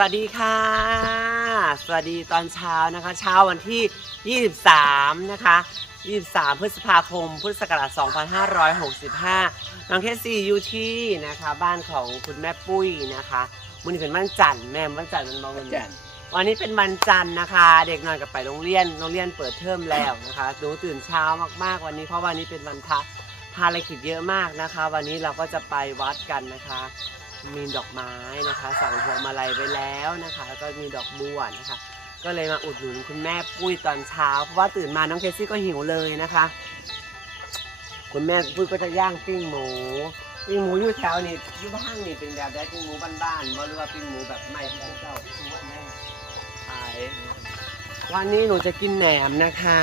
วัสดีค่ะ สวัสดีตอนเช้านะคะ เช้าวันที่ 23 นะคะ 23 พฤษภาคม พุทธศักราช 2565 น้องเคสซี่อยู่ที่นะคะ บ้านของคุณแม่ปุ้ยนะคะวันนี้เป็นวันจันทร์แม่วันจันทร์มันมองวันจันทร์วันนี้เป็นวันจันทร์นะคะ เด็กนอนกับไปโรงเรียนโรงเรียนเปิดเทอมแล้วนะคะหนูตื่นเช้ามากๆวันนี้เพราะวันนี้เป็นวันพระภารกิจเยอะมากนะคะ วันนี้เราก็จะไปวัดกันนะคะ มีดอกไม้นะคะ สั่งพวงมาลัยไปแล้วนะคะ แล้วก็มีดอกบัวนะคะ ก็เลยมาอุดหนุนคุณแม่ปุ้ยตอนเช้า เพราะว่าตื่นมาน้องเคซี่ก็หิวเลยนะคะ คุณแม่ปุ้ยก็จะย่างปิ้งหมูปิ้งหมูอยู่แถวนี่อยู่บ้านนี่เป็นแบบได้ปิ้งหมูบ้านๆบ่หรือว่าปิ้งหมูแบบใหม่ที่เจ้าขายวันนี้หนูจะกินแหนมนะคะ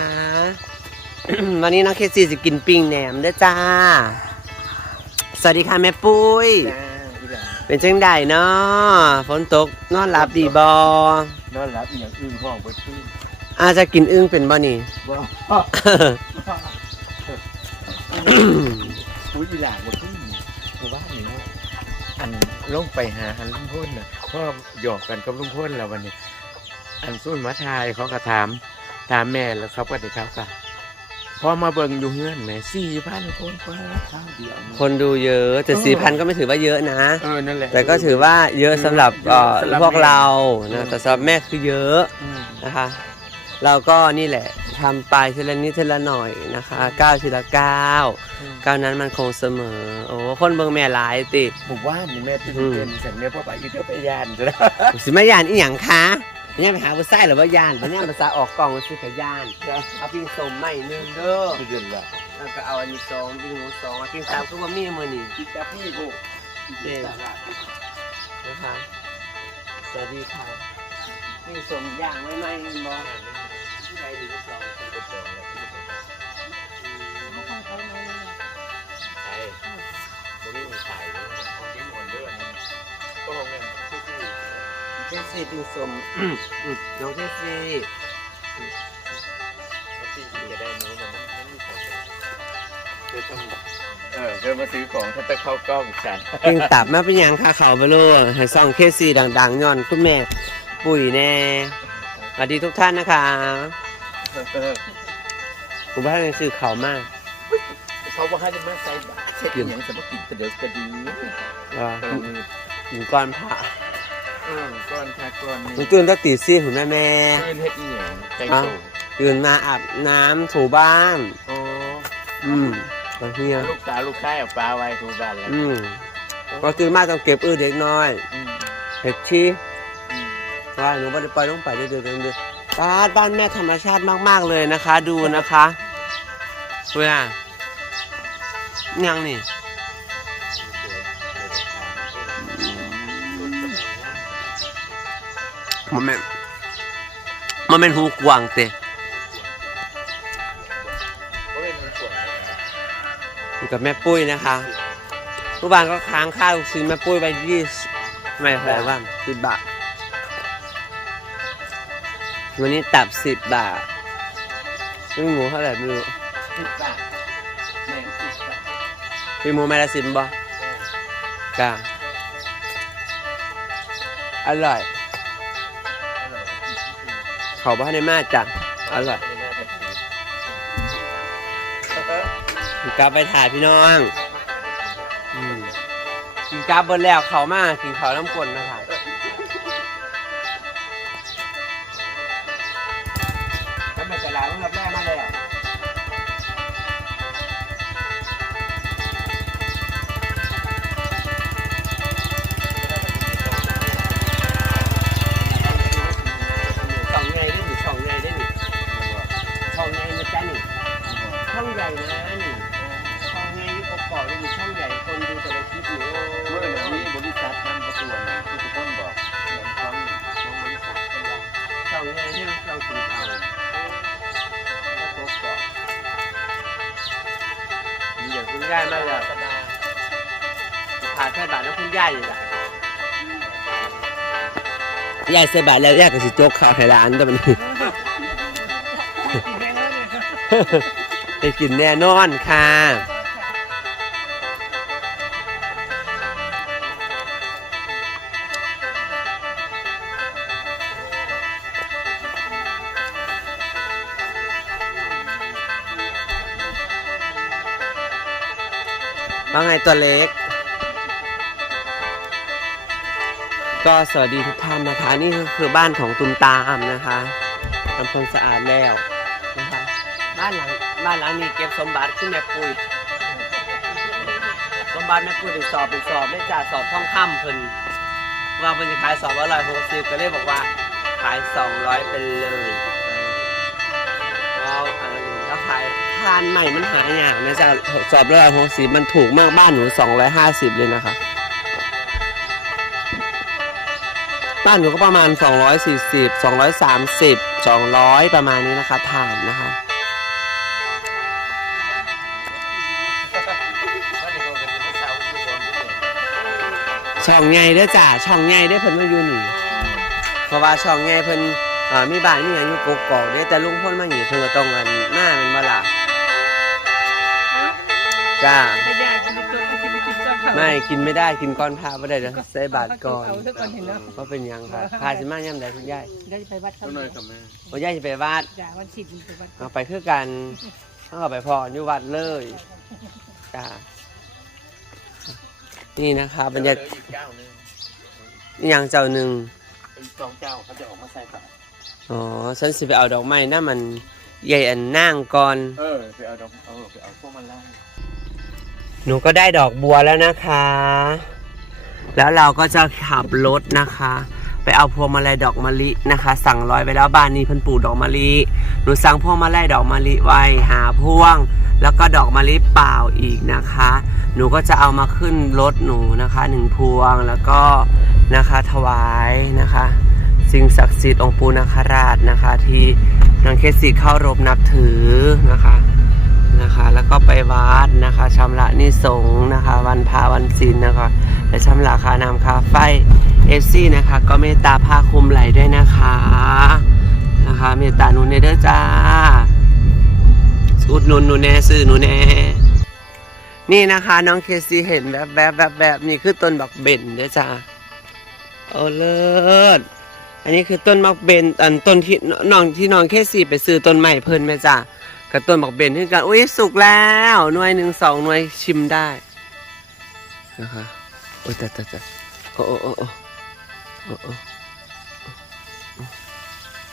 วันนี้น้องเคซี่จะกินปิ้งแหนมด้อจ้า สวัสดีค่ะแม่ปุ้ย เป็นจังใดเนาะฝนตกนอนหลับดีบอนอนรับอีหยังอื่นห้องบ่ชื่นอาจจะกินอึ้งเป็นบ่นี่ บ่อุ้ยอีหลาบ่ชื่นบ่ว่านี่เนาะอันลงไปหาหันลุงพ่นน่ะพ่อหยอกกันกับลุงพ่นแล้ววันนี้ อันสู้มาทายเขาก็ถาม ถามแม่แล้วเขาก็ได้เขาก็ พอมาเบิ่งอยู่เฮือนแหม่4,000คนกว่าข้าวเดียวนะคนดูเยอะแต่สี่พันก็ไม่ถือว่าเยอะนะ เออนั่นแหละ แต่ก็ถือว่าเยอะสำหรับเอ่อสำหรับพวกเราแม่นะแต่สำหรับแม่คือเยอะอืมนะคะ เราก็นี่แหละทำไปทีละนิดทีละหน่อยนะคะก้าวทีละก้าวก้าวนั้นมันคงเสมอ โอ้คนเบิ่งแม่หลายติ ผมว่านี่แม่ตื่นอืมเต้นสันแม่พ่อไปอยู่เที่ยวไปยานซะแล้วสิมายานอีหยังคะ เนี่ยไปหาผู้ชายหรือว่ายานไปเนี่ยภาษาออกกล่องมันคือขยานเอาปิ้งสมใหม่หนึ่งเด้อไม่เดือนละแล้วก็เอาอันนี้สองปิ้งหมูสองเอาปิ้งสามคือว่ามีมือนี่กินกับพี่กูเจ๊นะคะสวัสดีค่ะปิ้งสมย่างไม่ไหมบอที่ใดหนึ่งสองใช่บ่มีคนขายเลยเอากินหมดเด้อนี่ก็คงแม่นซื่อ เทสซี่ปิ้งสมน้องเทสซี่ๆมาตีกินก็ได้นู้นมันมันมีของเดี๋ยวต้องเออเดินมาซื้อของถ้าจะเข้ากล้องฉันปิ้งตับมาเป็นหยังค่ะเขาไปรู้ให้ซ่องเคสซี่ดังๆย้อนคุณแม่ ปุ๋ยแน่สวัสดีทุกท่านนะคะผมว่าในสื่อเขามากเขาบอกให้มาใส่บาตรเช็ดอหย่างสมกินกระเดิกกระดีว่าเออถึงก้อนผ่า เออก้อนแค่ก้อนผมนี่ตื่นตั้งตีสี่หุ่นแม่แม่เพื่อนเฮ็ดอีหยังแต่งตัวตื่นมาอาบน้ำถูบ้านอ๋ออืมตอนเฮียลูกตาลูกชายเอาปลาไว้ทูบ้านแล้วอืมพอตื่นมาต้องเก็บอื้อเด็กน้อยอืมเห็ดชี้อืมว่าหนูไม่ได้ไปต้องไปเดือนเดือนเดือนบ้านบ้านแม่ธรรมชาติมาก ๆ เลยนะคะ ดูนะคะเวลายังนี่ มันเป็นมันเป็นหูกวางเตะก็เป็นส่วนอยู่กับแม่ปุ้ยนะคะทุกบ้านก็ค้างค่าลูกชิ้นแม่ปุ้ยไปยี่สิบไม่แพงว่าสิบบาท วันนี้ตับสิบบาทปิ้งหมูเท่าไหร่ไม่รู้สิบบาทแหนมสิบบาทปิ้งหมูไม้ละสิบบ่จ้าอร่อย เขาบ้านในมาจังอร่อยกลับไปถ่ายพี่น้องอกินกลับเบิดแล้วเขามากินเขาน้ำกลนนะคะ ช่องใหญ่นะนี่ช่องใหญ่ยุคกอกๆนี่มีช่องใหญ่คนดูแต่ละคลิปอยู่เมื่อไหร่นี้บริษัทนำประตูนะที่ทุกคนบอกเหมือนเขาของบริษัทเป็นเราช่องใหญ่ที่มันช่องสีเทาแล้วกกอกมีอย่างคุณย่ายมาแล้วผ่าแค่บาทแล้วคุณย่ายอยู่ละยายสบาทแล้วยายก็สิโจกข่าวให้ร้านแต่มัน ได้กินแน่นอนค่ะ ว่าไงตัวเล็ก ก็สวัสดีทุกท่านนะคะ นี่ก็คือบ้านของตุมตามนะคะทำความสะอาดแล้วานหลังบ้านหลังนี้เก็บสมบัติขึ้นแม่ปุยสมบัติแม่ปุยเป็นสอบเป็นสอบได้จ่าสอบท่องค่ำเพิ่นว่าเพิ่นจะขายสอบอร่อยหกสิบก็เลยบอกว่าขายสองร้อยเป็นเลยเอาอันนี้แล้วขายทานใหม่มันหายากนะจ๊ะสอบร้อยหกสิบมันถูกมากบ้านหนูสองร้อยห้าสิบเลยนะคะบ้านหนูก็ประมาณ 240 230 200 ประมาณนี้นะคะฐานนะคะ ช่องไงเด้อจ้าช่องไงได้อเพิ่นมาอยู่นี่เพราะว่าช่องไงเพิ่นเอ่อมีบ้านมีหยังอยู่กกอกเด้อแต่ลุงพ่นมาอยู่เพิ่นก็ต้องกันหน้าแมันบ่ล่ะจ้าไม่ได้จะไปจดจะไปกินก่อนเขาไม่กินไม่ได้กินก้อนพระบ่ได้เดี๋ยวใส่บาตรก่อนเอาเถอะก่อนเห็นแล้วว่าเป็นหยังครับพาสิมาย่ำใดคุณยายเดี๋ยวจะไปวัดเขาต้นหน่อยกับแม่โอ้ยายจะไปวัดจ้าวันศิลป์ไปวัดเอาไปคือกันเอาก็ไปพออยู่วัดเลยจ้า นี่นะคะบรรยากาศอีกเจ้าหนึงอย่างเจ้าหนึ่งอีกสองเจ้าเขาจะออกมาใส่บาตรอ๋อฉันสิไปเอาดอกไม้น่ามันใหญ่อันนั่งก่อน เออไปเอาดอกเอาไปเอาพวกมันล่างหนูก็ได้ดอกบัวแล้วนะคะ แล้วเราก็จะขับรถนะคะ ไปเอาพวงมาลัยดอกมะลินะคะ สั่งร้อยไปแล้วบ้านนี้เพิ่นปลูกดอกมะลิ หนูสั่งพวงมาลัยดอกมะลิไว้หาพวง แล้วก็ดอกมะลิเปล่าอีกนะคะ หนูก็จะเอามาขึ้นรถหนูนะคะหนึ่งพวงแล้วก็นะคะถวายนะคะสิ่งศักดิ์สิทธิ์องค์ปูนาคราชนะคะ ที่นางเคสีเข้ารบนับถือนะคะนะคะ แล้วก็ไปวัดนะคะชำระนิสงนะคะ วันพาวันศีลนะคะและชำระคาน้ำคาไฟเอฟซีนะคะ ก็เมตตาผ้าคลุมไหลด้วยนะคะนะคะเมตตาหนูเนเด้อจ้าอุดหนุนหนูแน่ซื้อหนูแน่ นี่นะคะ น้องเคซีเห็นแบบแบบแบบแบบนี่คือต้นบักเบนเด้อจ้าโอ้เลิศอันนี้คือต้นมักเบนอันต้นที่น้องที่น้องแค่สี่ไปซื้อต้นใหม่เพิ่นแม่จ้ากับต้นมักเบนที่กันอุ้ยสุกแล้วหน่วยหนึ่งสองหน่วยชิมได้นะคะโอ้ยแต่แต่แต่โอ้โอ้โอ้โอ้โ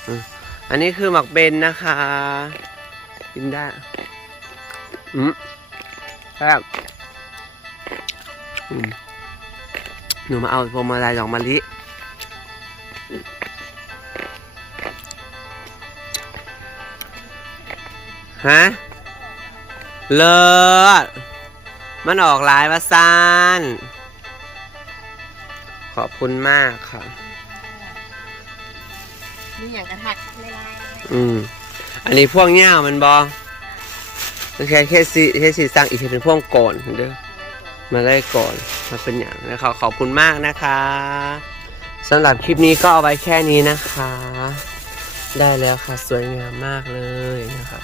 อ้อันนี้คือหมักเบนนะคะกินได้อืม ครับอืมหนูมาเอาพวงมาลัยดอกมะลิฮะ เลิศ มันออกลายว่าซานขอบคุณมากค่ะ มีอย่างกระทักไม่ได้อืม อันนี้พวกเง่ามันบอ ไม่ใช่แค่สีแค่สีสร้างอีกเป็นพวกโกนเด้อมาได้ก่อนมาเป็นอย่างนะคะขอบคุณมากนะคะสำหรับคลิปนี้ก็เอาไว้แค่นี้นะคะ ได้แล้วค่ะสวยงามมากเลยนะคะ